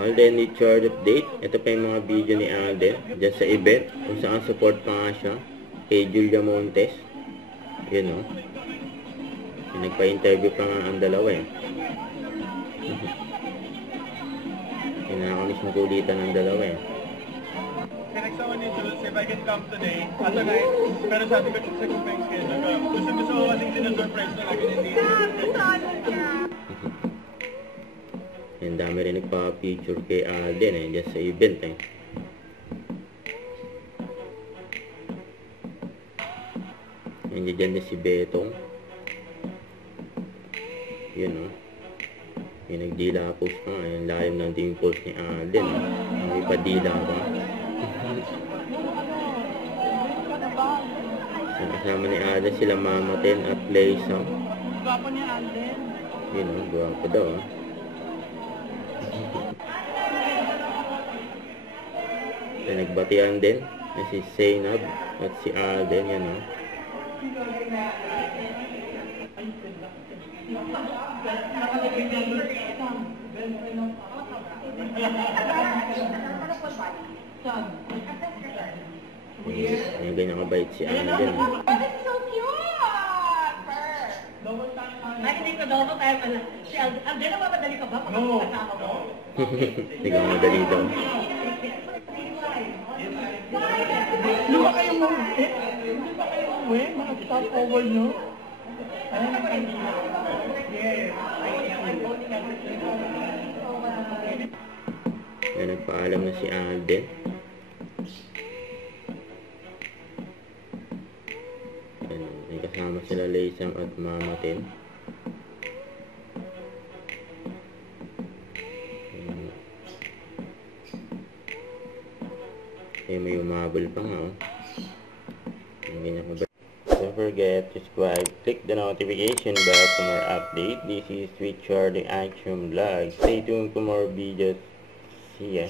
Alden need charge update. Ito pa yung mga video ni Alden dyan sa event kung saan support pa nga siya kay Julia Montes. Yun o. Nagpa-interview pa nga ang dalawa eh. Kinakamiss na kulitan ng dalawa eh. Kinagsawa ni Jules if I can come today at a night, pero sabi ko check ko pa yung schedule. Gusto ko kasing sinasurprise na lagi hindi. Ang dami rin nagpa-picture kay Alden eh, dyan sa event eh. Nandiyan dyan na si Betong. Yun o. Yung nagdila post pa nga. Yung lalim ng team post ni Alden. May padila pa. Kasama ni Alden sila Mama Ten at Leisam. Gwapo ni Alden. Yun o. Gwapo daw o. Nagbatian din na si Zainab at si Alden. Yan o. Yung ganyan kabait si Alden. So cute! Ay, hindi ko daw tayo pala. Si Alden, napapadali ka ba? Pagkakasama mo? Hindi ka madali daw. Hindi ba kayo umuwi? Hindi ba kayo umuwi? Mga stopover nyo? Kaya nagpaalam na si Alden. May kasama sila Leisam at Mama Ten. May umabol pa nga oh. Don't forget to subscribe, click the notification bell for more update. This is Richard the Action Vlog. Stay tuned for more videos. See ya.